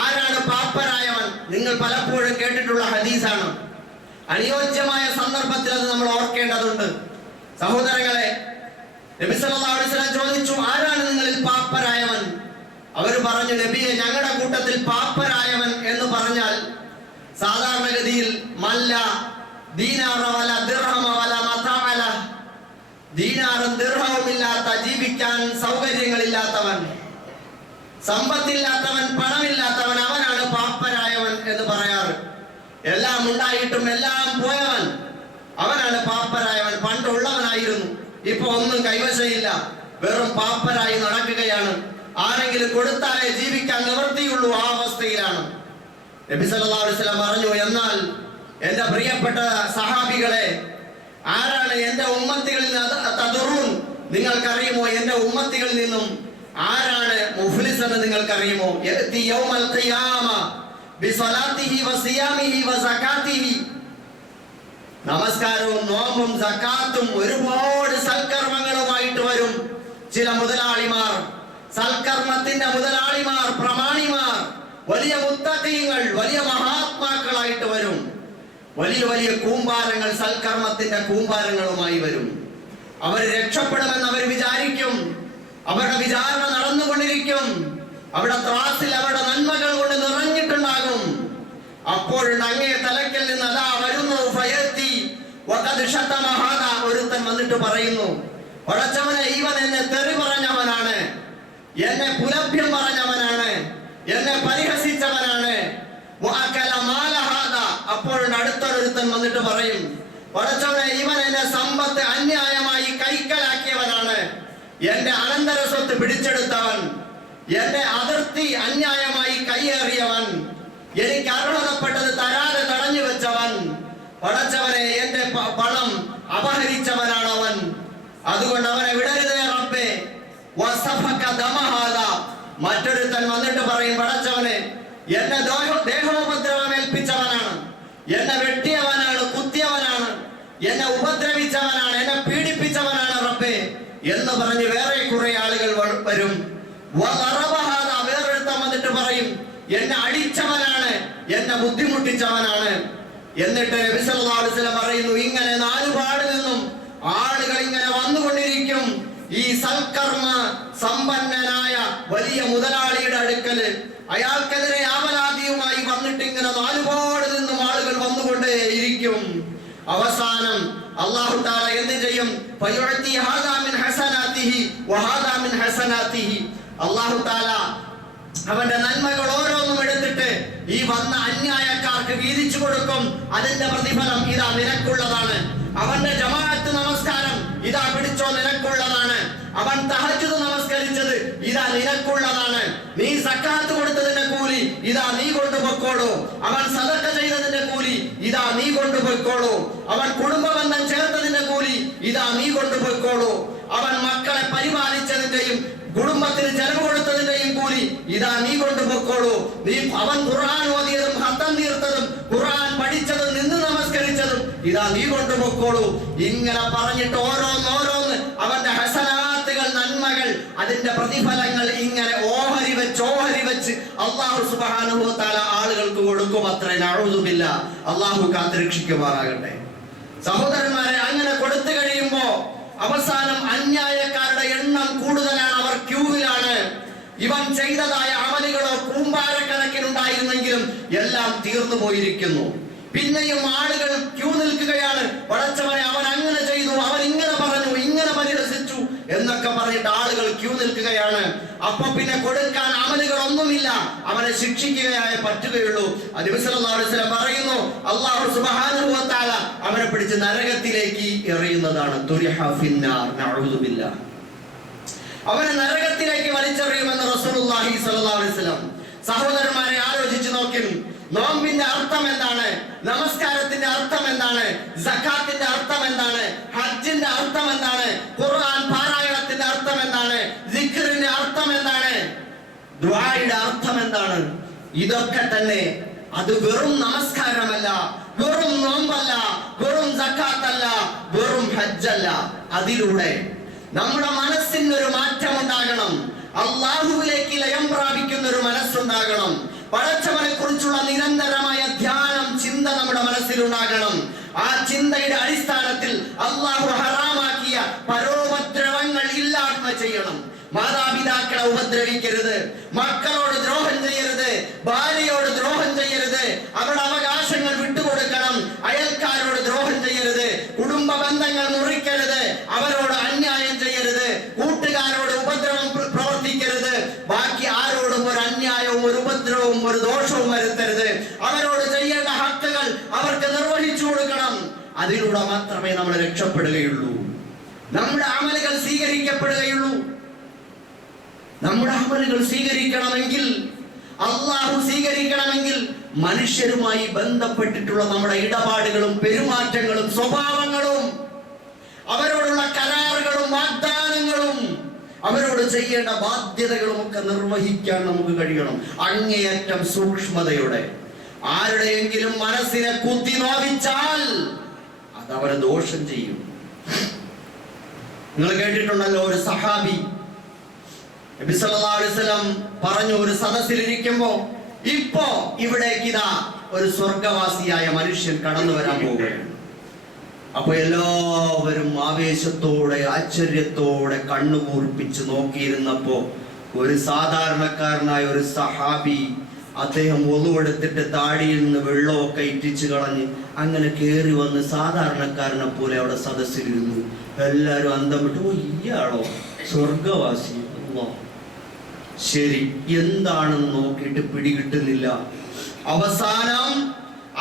ആരാണ് പാപ്പരായവൻ? നിങ്ങൾ പലപ്പോഴും കേട്ടിട്ടുള്ള ഹദീസാണ്. അനുയോജ്യമായ സന്ദർഭത്തിൽ അത് നമ്മൾ ഓർക്കേണ്ടതുണ്ട്. സഹോദരങ്ങളെ, നബി സല്ലല്ലാഹു അലൈഹി വസല്ലം ചോദിച്ചു, ആരാണ് നിങ്ങളിൽ പാപ്പരായവൻ? അവർ പറഞ്ഞു, നബിയെ, ഞങ്ങളുടെ കൂട്ടത്തിൽ പാപ്പരായവൻ എന്ന് പറഞ്ഞാൽ സാധാരണഗതിയിൽ മല്ല ദീനാറ വല ദിർഹമ വല മതാഅല, ദീനാറും ദിർഹവും ഇല്ലാത്ത, ജീവിക്കാൻ സൗകര്യങ്ങളില്ലാത്തവൻ, സമ്പത്തില്ലാത്തവൻ, പണമില്ലാത്തവൻ, അവനാണ് പാപ്പരായവൻ എന്ന് പറയാറ്. എല്ലാം ഉണ്ടായിട്ടും എല്ലാം പോയവൻ, അവനാണ് പാപ്പരായവൻ. പണ്ടുള്ളവനായിരുന്നു, ഇപ്പൊ ഒന്നും കൈവശമില്ല, വെറും പാപ്പരായി നടക്കുകയാണ്. ആരെങ്കിലും കൊടുത്താലേ ജീവിക്കാൻ നിവൃത്തിയുള്ളൂ, ആ അവസ്ഥയിലാണ്. നബി സല്ലല്ലാഹു അലൈഹി വസല്ലം പറഞ്ഞു, എന്നാൽ എന്റെ പ്രിയപ്പെട്ട സഹാബികളെ, ആരാണ് എന്റെ ഉമ്മത്തികളിൽ തദുറൂൻ, നിങ്ങൾക്കറിയുമോ? എന്റെ ഉമ്മത്തികളിൽ നിന്നും ആരാണ് മുഫ്ലിസ് എന്ന് നിങ്ങൾക്കറിയുമോ? യഅതി യൗമൽ ഖിയാമ ബിസലാത്തിഹി വസിയാമിഹി വസകാത്തിഹി, നമസ്കാരവും നോമ്പും സകാത്തും ഒരുപാട് സൽക്കർമ്മങ്ങളുമായിട്ട് വരും ചില മുതലാളിമാർ, സൽക്കർമ്മത്തിന്റെ മുതലാളിമാർ, പ്രമാണിമാർ. വലിയ മുത്തഖീങ്ങൾ, വലിയ മഹാത്മാക്കളായിട്ട് വരും. വലിയ വലിയ കൂമ്പാരങ്ങൾ, സൽക്കർമ്മത്തിന്റെ കൂമ്പാരങ്ങളുമായി വരും. അവർ രക്ഷപ്പെടുമെന്ന് അവർ വിചാരിക്കും. അവരുടെ വിചാരണ നടന്നുകൊണ്ടിരിക്കും. അവിടെ ത്രാസിൽ അവരുടെ നന്മകൾ കൊണ്ട് നിറഞ്ഞിട്ടുണ്ടാകും. അപ്പോഴുണ്ട് അങ്ങേ തലക്കിൽ നിന്ന് അതാ വരുന്നു ഫയത്തി വഖദ് ശതമ ഹാദാ. ഒരുത്തൻ വന്നിട്ട് പറയുന്നു, പടച്ചവനെ, ഇവൻ എന്നെ തെറി പറഞ്ഞവനാണ്, എന്നെ പുലഭ്യം പറഞ്ഞവനാണ്, എന്നെ പരിഹസിച്ചവനാണ്. വഅകല മാല ഹാദാ. അപ്പോഴുണ്ട് അടുത്തൊരുത്തൻ വന്നിട്ട് പറയും, പടച്ചവനെ, ഇവൻ എന്നെ സമ്പത്ത് അന്യായമായി കൈക്കലാക്കിയവനാണ്, എന്റെ അനന്തര സ്വത്ത് പിടിച്ചെടുത്തവൻ, എന്റെ അതിർത്തി അന്യായമായി കൈയേറിയവൻ, എനിക്ക് അർഹതപ്പെട്ടത് തരാതെ തടഞ്ഞു വെച്ചവൻ. പടച്ചവനെ, എന്റെ പണം അപഹരിച്ചവനാണ് അവൻ. അതുകൊണ്ട് അവനെ വിടരുതേ റബ്ബേ. വസഫക ദമഹാദ. മറ്റൊരുത്തൻ വന്നിട്ട് പറയും, പടച്ചവനെ, എന്നെ ദേഹോപദ്രവം ഏൽപ്പിച്ചവനാണ്, എന്നെ വെട്ടിയവനാണ്, കുത്തിയവനാണ്, എന്നെ ഉപദ്രവിച്ചവനാണ്, എന്നെ പീഡിപ്പിച്ചവനാണ് റബ്ബേ എന്ന് പറഞ്ഞ് വേറെ കുറെ ആളുകൾ വരും. വേറൊരുത്തൻ വന്നിട്ട് പറയും, എന്നെ അടിച്ചവനാണ്, എന്നെ ബുദ്ധിമുട്ടിച്ചവനാണ്. എന്നിട്ട് നബി സല്ലല്ലാഹു അലൈഹി വസല്ലം പറയുന്നു, ഇങ്ങനെ നാലുപാടിൽ നിന്നും ആളുകൾ ഇങ്ങനെ വന്നുകൊണ്ടിരിക്കും. ഈ സൽക്കർമ്മ സമ്പന്നനായ വലിയ മുതലാളിയുടെ അടുക്കല് അയാൾക്കെതിരെ ആവലാതിയുമായി വന്നിട്ട് ഇങ്ങനെ നാലുപാടിൽ നിന്നും ആളുകൾ വന്നുകൊണ്ടേയിരിക്കും. അവസാനം അല്ലാഹു തആല എന്ത് ചെയ്യും? ഫയുഅതി ഹാദാ മിൻ ഹസനാതിഹി വഹാദാ മിൻ ഹസനാതിഹി. അല്ലാഹു തആല അവന്റെ നന്മകൾ ഓരോന്നും എടുത്തിട്ട് ഈ വന്ന അന്യായക്കാർക്ക് വീതിച്ചു കൊടുക്കും. അതിന്റെ പ്രതിഫലം ഇതാ നിനക്കുള്ളതാണ്. അവന്റെ ജമാഅത്ത് നമസ്കാരം ഇതാ പിടിച്ചോ, നിനക്കുള്ളതാണ്. അവൻ തഹജ്ജുദ് നമസ്കരിച്ചത് ഇതാ നിനക്കുള്ളതാണ്. നീ സക്കാത്ത് കൊടുത്തതിന്റെ കൂലി ഇതാ നീ കൊണ്ടുപോയിക്കോളൂ. അവൻ സദഖ ചെയ്തതിന്റെ കൂലി ഇതാ നീ കൊണ്ടുപോയിക്കോളൂ. അവൻ കുടുംബ ബന്ധം ചേർത്തതിന്റെ കൂലി ഇതാ നീ കൊണ്ടുപോയിക്കോളൂ. അവൻ മക്കളെ പരിപാലിച്ചതിന്റെയും കുടുംബത്തിന് ചെലവ് കൊടുത്തതിന്റെയും കൂലി ഇതാ നീ കൊണ്ടുപോയിക്കോളൂ. അവൻ ഖുർആൻ ഓതിയതും ഹത്തം തീർത്തതും ഖുർആൻ പഠിച്ചതും നിന്ന് നമസ്കരിച്ചതും ഇതാ നീ കൊണ്ടുപോയിക്കോളൂ. ഇങ്ങനെ പറഞ്ഞിട്ട് ഓരോന്നോരോന്ന് അവന്റെ ഹസനാത്തുകൾ, നന്മകൾ, അതിന്റെ പ്രതിഫലങ്ങൾ ഇങ്ങനെ ഓഹരി വെച്ച് അല്ലാഹു സുബ്ഹാനഹു വ തആല ആളുകൾക്ക് കൊടുക്കും. അത്രേ. നഊദു ബില്ലാഹ്. അല്ലാഹു കാത്തുരക്ഷിക്കുമാറാകട്ടെ. സഹോദരന്മാരെ, അങ്ങനെ കൊടുത്തു കഴിയുമ്പോ അവസാനം അന്യായക്കാരുടെ എണ്ണം കൂടുതലാണ്. അവർ ക്യൂവിലാണ്. ഇവൻ ചെയ്തതായ അമലുകളോ കൂമ്പാരക്കണക്കിനുണ്ടായിരുന്നെങ്കിലും എല്ലാം തീർന്നു പോയിരിക്കുന്നു. പിന്നെയും ആളുകൾ ക്യൂ നിൽക്കുകയാണ്. പടച്ചവനെ, അവൻ അങ്ങനെ ചെയ്തു, അവൻ ഇങ്ങനെ പറഞ്ഞു, ഇങ്ങനെ പരിഹസിച്ചു എന്നൊക്കെ പറഞ്ഞിട്ട് ആളുകൾ ക്യൂ നിൽക്കുകയാണ്. അപ്പൊ പിന്നെ കൊടുക്കാൻ അമലുകളൊന്നുമില്ല. അവനെ ശിക്ഷിക്കുകയായി പറ്റുകയുള്ളൂ. നബി സല്ലല്ലാഹു അലൈഹി വസല്ലം പറയുന്നു, അല്ലാഹു സുബ്ഹാനഹു വ തആല അവനെ പിടിച്ച് നരകത്തിലേക്ക് എറിയുന്നതാണ്. തുരിഹ ഫിന്നാർ. നഊദു ബില്ലാഹ്. അവനെ നരകത്തിലേക്ക് വലിച്ചെറിയുമെന്ന് റസൂലുള്ളാഹി സ്വല്ലല്ലാഹു അലൈഹി വസല്ലം. സഹോദരന്മാരെ, ആലോചിച്ചു നോക്കി. നോമ്പിന്റെ അർത്ഥം എന്താണ്? നമസ്കാരത്തിന്റെ അർത്ഥം എന്താണ്? സക്കാത്തിന്റെ അർത്ഥം എന്താണ്? ഹജ്ജിന്റെ അർത്ഥം എന്താണ്? ഖുർആൻ പാരായണത്തിന്റെ അർത്ഥം എന്താണ്? സിക്റിന്റെ അർത്ഥം എന്താണ്? ദുആയുടെ അർത്ഥം എന്താണ്? ഇതൊക്കെ തന്നെ. അത് വെറും നമസ്കാരമല്ല, വെറും നോമ്പല്ല, വെറും സക്കാത്തല്ല, വെറും ഹജ്ജല്ല. അതിലൂടെ നമ്മുടെ മനസ്സിനൊരു മാറ്റം ഉണ്ടാകണം. അല്ലാഹുവിലേക്ക് ലയം പ്രാപിക്കുന്ന ഒരു മനസ്സുണ്ടാകണം. പടച്ചവനെ കുറിച്ചുള്ള നിരന്തരമായ ധ്യാനം, ചിന്ത നമ്മുടെ മനസ്സിലുണ്ടാകണം. ആ ചിന്തയുടെ അടിസ്ഥാനത്തിൽ അല്ലാഹു ഹറാമാക്കിയ പരോപദ്രവങ്ങൾ ഇല്ലായ്മ ചെയ്യണം. മാതാപിതാക്കളെ ഉപദ്രവിക്കരുത്, മക്കളോട് ദ്രോഹം ചെയ്യരുത്, ഭാര്യയോട് ദ്രോഹം ചെയ്യരുത്, അവരുടെ അവകാശങ്ങൾ വിട്ടുകൊടുക്കണം, അയൽക്കാരോട് ദ്രോഹം ചെയ്യരുത്, കുടുംബ ബന്ധങ്ങൾ മുറിക്കരുത്, അവരോട് അന്യായം ചെയ്യരുത്, കൂട്ടുകാരോട് ഉപദ്രവം പ്രവർത്തിക്കരുത്, ബാക്കി ആരോടും ഒരു അന്യായവും ഒരു ഉപദ്രവവും ഒരു ദോഷവും വരുത്തരുത്. അവരോട് ചെയ്യേണ്ട ഹക്കുകൾ അവർക്ക് നിർവഹിച്ചു കൊടുക്കണം. അതിലൂടെ മാത്രമേ നമ്മൾ രക്ഷപ്പെടുകയുള്ളൂ. നമ്മുടെ അമലുകൾ സ്വീകരിക്കപ്പെടുകയുള്ളൂ. നമ്മുടെ അമലുകൾ സ്വീകരിക്കണമെങ്കിൽ, അല്ലാഹു സ്വീകരിക്കണമെങ്കിൽ മനുഷ്യരുമായി ബന്ധപ്പെട്ടിട്ടുള്ള നമ്മുടെ ഇടപാടുകളും പെരുമാറ്റങ്ങളും സ്വഭാവങ്ങളും അവരോടുള്ള കരാറുകളും വാഗ്ദാനങ്ങളും അവരോട് ചെയ്യേണ്ട ബാധ്യതകളും ഒക്കെ നിർവഹിക്കാൻ നമുക്ക് കഴിയണം. അങ്ങേയറ്റം സൂക്ഷ്മതയോടെ. ആരുടെയെങ്കിലും മനസ്സിനെ കുത്തി നോവിച്ചാൽ അത് അവരെ ദോഷം ചെയ്യും. നിങ്ങൾ കേട്ടിട്ടുണ്ടല്ലോ, ഒരു സഹാബി നബി സല്ലല്ലാഹു അലൈഹി വസല്ലം പറഞ്ഞു, ഒരു സദസ്സിലിരിക്കുമ്പോ ഇപ്പോ ഇവിടേക്ക് ഇതാ ഒരു സ്വർഗവാസിയായ മനുഷ്യൻ കടന്നു വരാൻ പോവുകയാണ്. അപ്പൊ എല്ലാവരും ആവേശത്തോടെ ആശ്ചര്യത്തോടെ കണ്ണുകൂർപ്പിച്ച് നോക്കിയിരുന്നപ്പോ ഒരു സാധാരണക്കാരനായ ഒരു സഹാബി, അദ്ദേഹം ഒന്നുവെടുത്തിട്ട് താടിയിൽ നിന്ന് വെള്ളമൊക്കെ ഇറ്റിച്ചു കളഞ്ഞ് അങ്ങനെ കേറി വന്ന് സാധാരണക്കാരനെ പോലെ അവിടെ സദസ്സിലിരുന്നു. എല്ലാരും അന്തം വിട്ടു, ഓ ഇയാളോ സ്വർഗവാസി, ശരി എന്താണെന്ന് നോക്കിയിട്ട് പിടികിട്ടുന്നില്ല. അവസാനം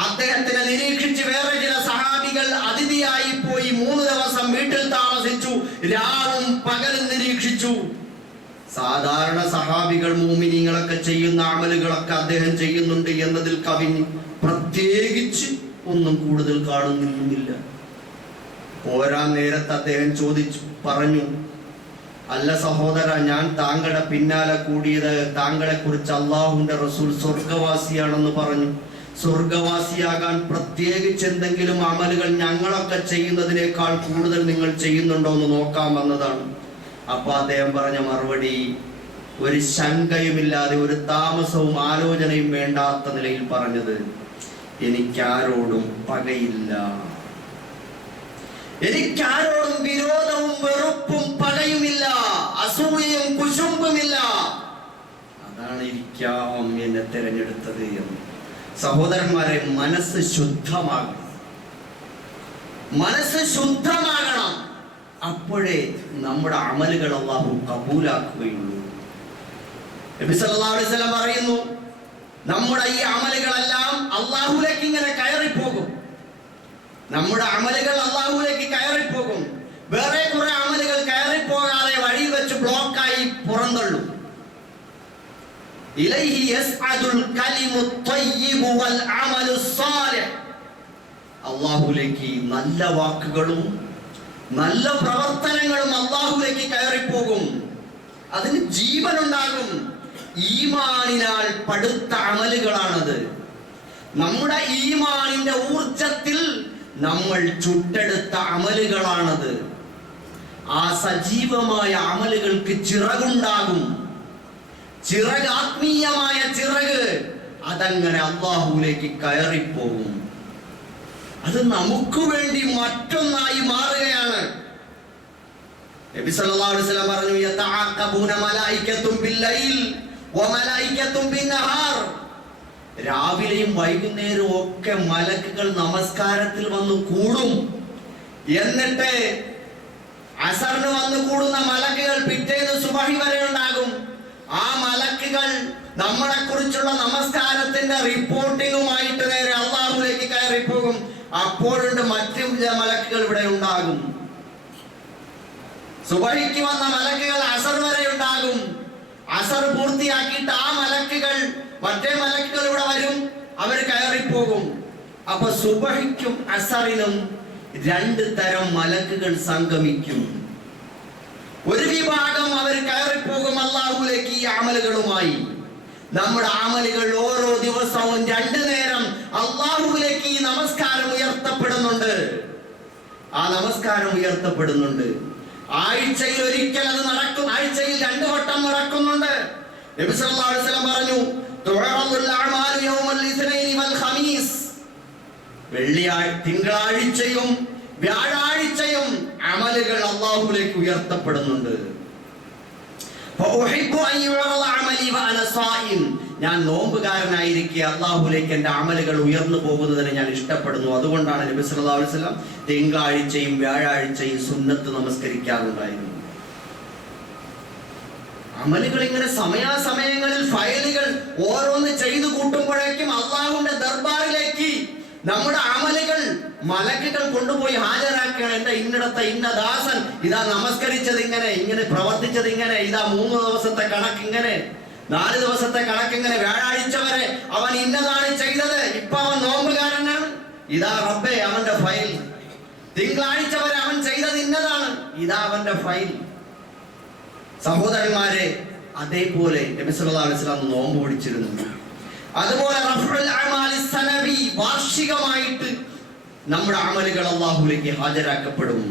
അദ്ദേഹത്തിനെ നിരീക്ഷിച്ച് വേറെ ചില സഹാബികൾ അതിഥിയായി പോയി 3 ദിവസം വീട്ടിൽ താമസിച്ചു. രാവും പകലും നിരീക്ഷിച്ചു. സാധാരണ സഹാബികൾ മുഅ്മിനീങ്ങളൊക്കെ ചെയ്യുന്ന അമലുകളൊക്കെ അദ്ദേഹം ചെയ്യുന്നുണ്ട് എന്നതിൽ കവിഞ്ഞ് പ്രത്യേകിച്ച് ഒന്നും കൂടുതൽ കാണുന്നില്ല. പോരാൻ നേരത്ത് അദ്ദേഹം പറഞ്ഞു, അല്ല സഹോദര, ഞാൻ താങ്കളുടെ പിന്നാലെ കൂടിയത് താങ്കളെ കുറിച്ച് അള്ളാഹുവിന്റെ റസൂൽ സ്വർഗവാസിയാണെന്ന് പറഞ്ഞു. സ്വർഗവാസിയാകാൻ പ്രത്യേകിച്ച് എന്തെങ്കിലും അമലുകൾ ഞങ്ങളൊക്കെ ചെയ്യുന്നതിനേക്കാൾ കൂടുതൽ നിങ്ങൾ ചെയ്യുന്നുണ്ടോ എന്ന് നോക്കാൻ വന്നതാണ്. അപ്പൊ അദ്ദേഹം പറഞ്ഞ മറുപടി ഒരു ശങ്കയുമില്ലാതെ, ഒരു താമസവും ആലോചനയും വേണ്ടാത്ത നിലയിൽ പറഞ്ഞത്, എനിക്കാരോടും പകയില്ല, എനിക്കാരോടും വിരോധവും വെറുപ്പും പകയുമില്ല, അസൂയയും കുശുമ്പുമില്ല. അതാണ് ഇരിക്കാം എന്നെ തിരഞ്ഞെടുത്തത് എന്ന്. സഹോദരന്മാരെ, മനസ്സ് ശുദ്ധമാകണം, മനസ്സ് ശുദ്ധമാകണം. അപ്പോഴേ നമ്മുടെ അമലുകൾ അല്ലാഹു കബൂലാക്കുകയുള്ളൂ. നബി സല്ലല്ലാഹു അലൈഹി വസല്ലം പറയുന്നു, നമ്മുടെ ഈ അമലുകളെല്ലാം അല്ലാഹുവിലേക്ക് ഇങ്ങനെ കയറിപ്പോകും. നമ്മുടെ അമലുകൾ അല്ലാഹുവിലേക്ക് കയറിപ്പോകും. വേറെ കുറെ അമലുകൾ കയറിപ്പോകാതെ വഴി വെച്ച് ബ്ലോക്കായി പുറന്തള്ളും. ഇലൈഹി യസ്അദുൽ കലിമു ത്വയ്യിബു വൽ അമലു സ്സാലിഹ്. അല്ലാഹുവിലേക്ക് നല്ല വാക്കുകളും നല്ല പ്രവർത്തനങ്ങളും അല്ലാഹുവിലേക്ക് കയറിപ്പോകും. അതിന് ജീവനുണ്ടാകും. ഈമാനിനാൽ പടുത്ത അമലുകളാണത്. നമ്മുടെ ഈമാനിന്റെ ഊർജത്തിൽ നമ്മൾ ചുട്ടെടുത്ത അമലുകളാണത്. ആ സജീവമായ അമലുകൾക്ക് ചിറകുണ്ടാകും. ചിറക്, ആത്മീയമായ ചിറക്, അതങ്ങനെ അല്ലാഹുവിലേക്ക് കയറിപ്പോകും. അത് നമുക്ക് വേണ്ടി മറ്റൊന്നായി മാറുകയാണ്. നബി സല്ലല്ലാഹു അലൈഹി വസല്ലം പറഞ്ഞു, യതഅഖബൂന മലായികത്തും ബില്ലൈൽ വമലായികത്തും ബിന്നഹാർ. രാവിലെയും വൈകുന്നേരവും ഒക്കെ മലക്കുകൾ നമസ്കാരത്തിൽ വന്ന് കൂടും. എന്നിട്ട് അസറിന് വന്ന് കൂടുന്ന മലക്കുകൾ പിറ്റേന്ന് സുബഹി വരെ ഉണ്ടാകും. ആ മലക്കുകൾ നമ്മളെ കുറിച്ചുള്ള നമസ്കാരത്തിന്റെ റിപ്പോർട്ടിങ്ങുമായിട്ട് നേരെ അല്ലാഹുവിലേക്ക് കയറിപ്പോകും. അപ്പോഴുണ്ട് മറ്റു മലക്കുകൾ ഇവിടെ ഉണ്ടാകും. സുബഹിക്ക് വന്ന മലക്കുകൾ അസർ വരെ ഉണ്ടാകും. അസർ പൂർത്തിയാക്കിയിട്ട് ആ മലക്കുകൾ, മറ്റേ മലക്കുകൾ ഇവിടെ വരും, അവർ കയറിപ്പോകും. അപ്പൊ സുബഹിക്കും അസറിനും 2 തരം മലക്കുകൾ സംഗമിക്കും. ഒരു വിഭാഗം അവർ കയറിപ്പോകും അല്ലാഹുവിലേക്ക് ഈ അമലുകളുമായി. നമ്മുടെ അമലുകൾ ഓരോ ദിവസവും 2 നേരം അല്ലാഹുവിലേക്ക് ഈ നമസ്കാരം ഉയർത്തപ്പെടുന്നുണ്ട്. ആ നമസ്കാരം ഉയർത്തപ്പെടുന്നുണ്ട്. ആഴ്ചയിൽ ഒരിക്കൽ അത് നടക്കും. ആഴ്ചയിൽ 2 വട്ടം നടക്കുന്നുണ്ട്. നബി സല്ലല്ലാഹു അലൈഹി വസല്ലം പറഞ്ഞു, തുഅറദുൽ അഅമാലു യൗമൽ ഇസ്നൈനി വൽ ഖമീസ്. തിങ്കളാഴ്ചയും വ്യാഴാഴ്ചയും അമലുകൾ അല്ലാഹുവിലേക്ക് ഉയർത്തപ്പെടുന്നുണ്ട്. ഞാൻ നോമ്പുകാരനായിരിക്കെ അല്ലാഹുവിലേക്ക് എന്റെ അമലുകൾ ഉയർന്നു പോകുന്നതിന് ഞാൻ ഇഷ്ടപ്പെടുന്നു. അതുകൊണ്ടാണ് നബി സല്ലല്ലാഹു അലൈഹി വസല്ലം തിങ്കളാഴ്ചയും വ്യാഴാഴ്ചയും സുന്നത്ത് നമസ്കരിക്കാറുണ്ടായിരുന്നു. അമലുകൾ ഇങ്ങനെ സമയാസമയങ്ങളിൽ ഫയലുകൾ ഓരോന്ന് ചെയ്തു കൂട്ടുമ്പോഴേക്കും അല്ലാഹുവിന്റെ ദർബാറിലേക്ക് നമ്മുടെ അമലുകൾ മലക്കുകൾ കൊണ്ടുപോയി ഹാജരാക്കുകയാണ്. എന്താ ഇന്നിടത്തെ ഇന്ന ദാസൻ ഇതാ നമസ്കരിച്ചത് ഇങ്ങനെ, ഇങ്ങനെ പ്രവർത്തിച്ചത് ഇങ്ങനെ, ഇതാ 3 ദിവസത്തെ കണക്ക് ഇങ്ങനെ, 4 ദിവസത്തെ കണക്ക് ഇങ്ങനെ, വ്യാഴാഴ്ച വരെ അവൻ ഇന്നതാണ് ചെയ്തത്, ഇപ്പൊ അവൻ നോമ്പുകാരനാണ്, ഇതാ റബ്ബേ അവന്റെ ഫയൽ. തിങ്കളാഴ്ച വരെ അവൻ ചെയ്തത് ഇന്നതാണ്, ഇതാ അവന്റെ ഫയൽ. സഹോദരന്മാരെ, അതേപോലെ നബി സല്ലല്ലാഹു അലൈഹി വസല്ലം നോമ്പ് പിടിച്ചിരുന്നു. അതുപോലെ റഫ്ഉൽ അഅമാലി സനവി, വാർഷികമായിട്ട് നമ്മുടെ അമലുകൾ അല്ലാഹുവിലേക്ക് ഹാജരാക്കപ്പെടും.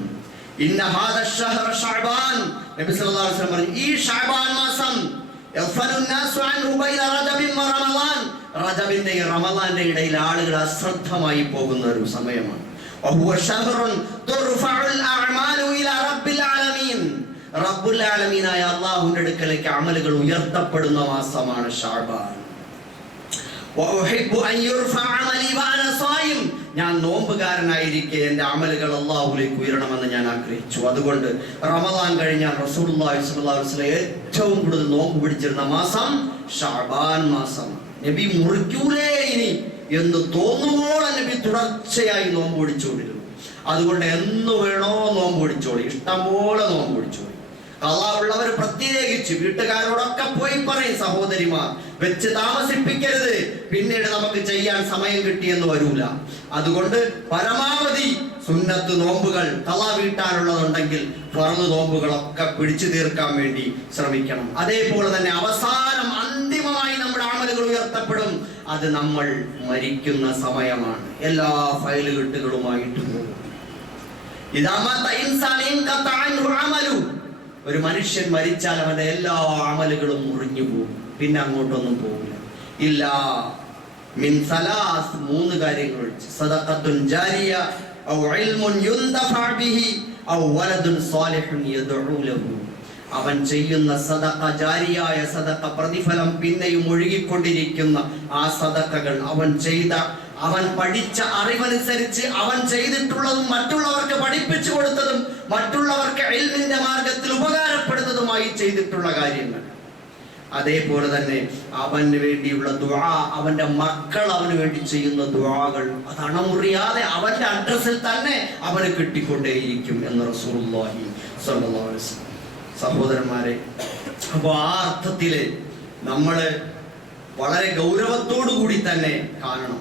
ഇന്ന ഹാദ ശഹ്റ ശഅബാൻ, നബി സല്ലല്ലാഹു അലൈഹി വസല്ലം പറഞ്ഞു, ഈ ശഅബാൻ മാസം റജബിന്റെ റമളാന്റെ ഇടയിൽ ആളുകൾ അശ്രദ്ധമായി പോകുന്ന ഒരു സമയമാണ്. റബ്ബുൽ ആലമീനായ അല്ലാഹുവിന്റെ അടുക്കലേക്ക് അമലുകൾ ഉയർത്തപ്പെടുന്ന മാസമാണ് ശഅബാൻ. ഞാൻ നോമ്പുകാരനായിരിക്കെ എന്റെ അമലുകൾ അല്ലാഹുവിലേക്ക് ഉയരണമെന്ന് ഞാൻ ആഗ്രഹിച്ചു. അതുകൊണ്ട് റമളാൻ കഴിഞ്ഞാൽ റസൂലുള്ളാഹി സ്വല്ലല്ലാഹു അലൈഹി വസല്ലം ഏറ്റവും കൂടുതൽ നോമ്പ് പിടിച്ചിരുന്ന മാസം ശഅബാൻ മാസമാണ്. നബി മുറിക്കൂലേ ഇനി എന്ന് തോന്നുമ്പോൾ നബി തുടർച്ചയായി നോമ്പ് പിടിച്ചുകൊണ്ടിരുന്നു. അതുകൊണ്ട് എന്ന് വേണോ നോമ്പ് പിടിച്ചോളി, ഇഷ്ടം പോലെ നോമ്പ് പിടിച്ചോളി. ഉള്ളവർ പ്രത്യേകിച്ച് വീട്ടുകാരോടൊക്കെ പോയി പറയും, സഹോദരിമാർ വെച്ച് താമസിപ്പിക്കരുത്, പിന്നീട് നമുക്ക് ചെയ്യാൻ സമയം കിട്ടിയെന്ന് വരൂല. അതുകൊണ്ട് പരമാവധി സുന്നത്ത് നോമ്പുകൾ ഖളാ വീട്ടാനുള്ളതുണ്ടെങ്കിൽ ഫർദ് നോമ്പുകളൊക്കെ പിടിച്ചു തീർക്കാൻ വേണ്ടി ശ്രമിക്കണം. അതേപോലെ തന്നെ അവസാനം അന്തിമമായി നമ്മുടെ അമലുകൾ ഉയർത്തപ്പെടും. അത് നമ്മൾ മരിക്കുന്ന സമയമാണ്. എല്ലാ ഫയൽ കെട്ടുകളുമായിട്ട് പോകും. ഒരു മനുഷ്യൻ മരിച്ചാൽ അവന്റെ എല്ലാ അമലുകളും മുറിഞ്ഞു പോകും, പിന്നെ അങ്ങോട്ടൊന്നും പോകില്ല. ഇല്ല മിൻ സലാസ്, മൂന്ന് കാര്യങ്ങൾ: സദഖത്തുൻ ജാരിയ ഔ ഇൽമുൻ യുന്തഫഅ ബിഹി ഔ വലദുൻ സാലിഹുൻ യദ്ഉ ലഹു. അവൻ ചെയ്യുന്ന സദഖ, ജാരിയായ സദഖ, പ്രതിഫലം പിന്നെയും ഒഴുകിക്കൊണ്ടിരിക്കുന്ന ആ സദഖകൾ, അവൻ പഠിച്ച അറിവനുസരിച്ച് അവൻ ചെയ്തിട്ടുള്ളതും മറ്റുള്ളവർക്ക് പഠിപ്പിച്ചു കൊടുത്തതും മറ്റുള്ളവർക്ക് ഇൽമിന്റെ മാർഗത്തിൽ ഉപകാരപ്പെടുന്നതുമായി ചെയ്തിട്ടുള്ള കാര്യങ്ങൾ. അതേപോലെ തന്നെ അവന് വേണ്ടിയുള്ള ദുആ, അവന്റെ മക്കൾ അവന് വേണ്ടി ചെയ്യുന്ന ദുആകൾ, അത് അണമുറിയാതെ അവന്റെ അഡ്രസ്സിൽ തന്നെ അവന് കിട്ടിക്കൊണ്ടേയിരിക്കും എന്ന് റസൂലുള്ളാഹി സ്വല്ലല്ലാഹു അലൈഹി വസല്ലം. സഹോദരന്മാരെ, അപ്പോൾ ആ അർത്ഥത്തില് നമ്മള് വളരെ ഗൗരവത്തോടു കൂടി തന്നെ കാണണം.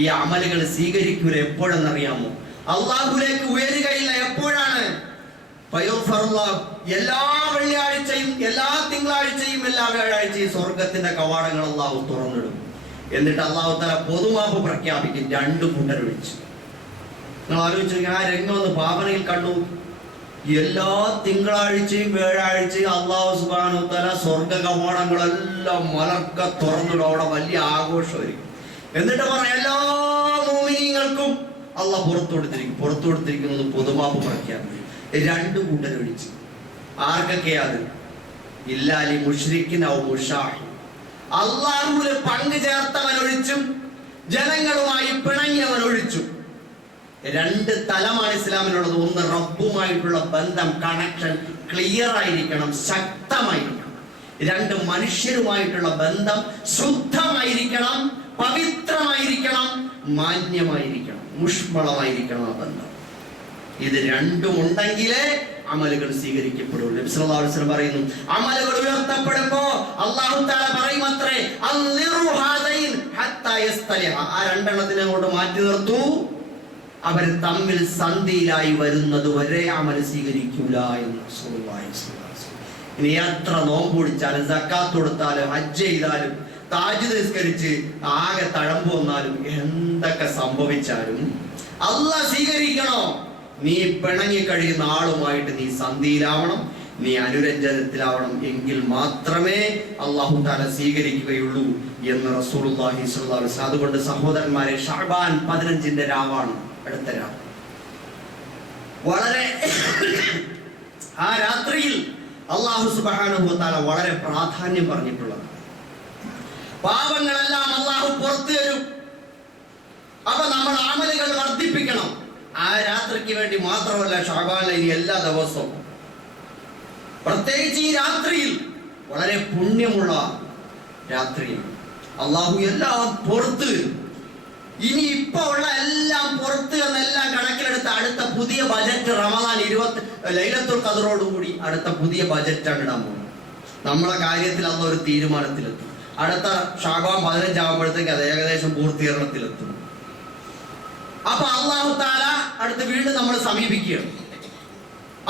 ഈ അമലുകൾ സ്വീകരിക്കൂല എപ്പോഴെന്നറിയാമോ? അള്ളാഹുലേക്ക് ഉയരുകയില്ല. എപ്പോഴാണ്? എല്ലാ വെള്ളിയാഴ്ചയും, എല്ലാ തിങ്കളാഴ്ചയും, എല്ലാ വ്യാഴാഴ്ചയും സ്വർഗത്തിന്റെ കവാടങ്ങൾ അള്ളാഹു തുറന്നിടും. എന്നിട്ട് അള്ളാഹു തആല പൊതുമാപ്പ് പ്രഖ്യാപിക്കും, രണ്ടു കൂട്ടർ വിളിച്ച്. നിങ്ങൾ ആലോചിച്ചു, ആ രംഗം ഒന്ന് ഭാവനയിൽ കണ്ടു. എല്ലാ തിങ്കളാഴ്ചയും വ്യാഴാഴ്ചയും അള്ളാഹു സുബ്ഹാനഹു വ തആല സ്വർഗ കവാടങ്ങളെല്ലാം മലർക്ക തുറന്നിടും. അവിടെ വലിയ ആഘോഷമായിരിക്കും. എന്നിട്ട് പറയാം, എല്ലാ മുഅ്മിനീങ്ങൾക്കും അള്ളാഹ് പുറത്തു കൊടുത്തിരിക്കുന്നത് പൊതുമാപ്പ് പ്രഖ്യാപിക്കും. രണ്ടു കൂട്ടർ വിളിച്ചു. ആർക്കൊക്കെയാ അത്? ഇല്ലാലി മുശ്രിക്കിൻ ഔ മുശാഹി, അള്ളാഹുവിൽ പങ്കു ചേർത്തവൻ ഒഴിച്ചും ജനങ്ങളുമായി പിണങ്ങിയവൻ ഒഴിച്ചും. രണ്ട് തലമാണ് ഇസ്ലാമിനുള്ളത്. ഒന്ന്, റബ്ബുമായിട്ടുള്ള ബന്ധം, കണക്ഷൻ ക്ലിയർ ആയിരിക്കണം, ശക്തമായിരിക്കണം. രണ്ട്, മനുഷ്യരുമായിട്ടുള്ള ബന്ധം ശുദ്ധമായിരിക്കണം, പവിത്രമായിരിക്കണം, മാന്യമായിരിക്കണം, മുഷ്മളമായിരിക്കണം ആ ബന്ധം. ഇത് രണ്ടും ഉണ്ടെങ്കിലേ അമലുകൾ സ്വീകരിക്കപ്പെടുള്ളൂ. നബി സല്ലല്ലാഹു അലൈഹി വസല്ലം പറയുന്നു, അമലുകൾ ഉയർത്തപ്പെടുമ്പോ അല്ലാഹു തആല പറയുമത്രേ, അൻളിറു ഹാദൈൻ ഹത്താ യസ്തലിഹ. ആ രണ്ടെണ്ണത്തിനെ കൊണ്ട് മാറ്റി നിർത്തൂ, അവർ തമ്മിൽ സന്ധിയിലായി വരുന്നത് വരെ അമൽ സ്വീകരിക്കൂല എന്ന് റസൂലുള്ളാഹി സ്വല്ലല്ലാഹു അലൈഹി വസല്ലം. ഇനി എത്ര നോമ്പ് പിടിച്ചാലും, സക്കാത്ത് കൊടുത്താലും, ഹജ്ജ് ചെയ്താലും, താജ്ജുദ് നിസ്കരിച്ച് ആകെ തഴമ്പ് വന്നാലും, എന്തൊക്കെ സംഭവിച്ചാലും അല്ലാഹ് സ്വീകരിക്കണോ? നീ പിണങ്ങി കഴിയുന്ന ആളുമായിട്ട് നീ സന്ധിയിലാവണം, നീ അനുരഞ്ജനത്തിലാവണം. എങ്കിൽ മാത്രമേ അല്ലാഹു തആല സ്വീകരിക്കുകയുള്ളൂ എന്ന് റസൂലുള്ളാഹി സ്വല്ലല്ലാഹു അലൈഹി വസല്ലം. അതുകൊണ്ട് സഹോദരന്മാരെ, ശഅബാൻ 15ന്റെ രാവാണ്, അടുത്ത രാവ്. വളരെ ആ രാത്രിയിൽ അല്ലാഹു സുബ്ഹാനഹു വ തആല വളരെ പ്രാധാന്യം പറഞ്ഞിട്ടുള്ളത്. പാപങ്ങളെല്ലാം അല്ലാഹു പുറത്തു തരും. അപ്പൊ നമ്മൾ അമലുകൾ വർദ്ധിപ്പിക്കണം. ആ രാത്രിക്ക് വേണ്ടി മാത്രമല്ല, ശഅബാനിലെ ഇനി എല്ലാ ദിവസവും, പ്രത്യേകിച്ച് ഈ രാത്രിയിൽ, വളരെ പുണ്യമുള്ള രാത്രിയിൽ അല്ലാഹു എല്ലാം പുറത്തു തരും. ഇനി ഇപ്പൊ ഉള്ള എല്ലാം പുറത്ത് എന്നെല്ലാം കണക്കിലെടുത്ത് അടുത്ത പുതിയ ബജറ്റ് റമദാൻ 20 ലൈലത്തുൽ ഖദറോടുകൂടി അടുത്ത പുതിയ ബജറ്റാണ് ഇടാൻ പോകുന്നത്. നമ്മളെ കാര്യത്തിൽ അന്ന് ഒരു തീരുമാനത്തിലെത്തും. അടുത്ത ശഅബാൻ 15 ആകുമ്പോഴത്തേക്ക് അത് ഏകദേശം പൂർത്തീകരണത്തിലെത്തും. അപ്പൊ അല്ലാഹു തആല അടുത്ത് വീണ്ടും നമ്മൾ സമീപിക്കുകയാണ്.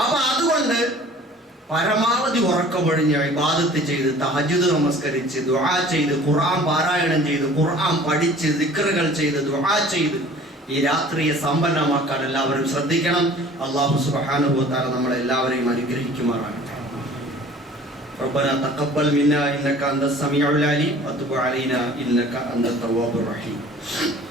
അപ്പൊ അതുകൊണ്ട് പരമാവധി ഉറക്കമൊഴിഞ്ഞ് ഇബാദത്ത് ചെയ്ത്, തഹജ്ജുദ് നമസ്കരിച്ച്, ദുആ ചെയ്ത്, ഖുർആൻ പാരായണം ചെയ്ത്, ഖുർആൻ പഠിച്ച്, ദിക്റുകൾ ചെയ്ത്, ദുആ ചെയ്ത് ഈ രാത്രിയെ സമ്പന്നമാക്കാൻ എല്ലാവരും ശ്രദ്ധിക്കണം. അല്ലാഹു സുബ്ഹാനഹു വ തആല നമ്മളെ എല്ലാവരെയും അനുഗ്രഹിക്കുമാറാകട്ടെ. ربنا تقبل منا إنك أنت السميع العليم وتب علينا إنك أنت التواب الرحيم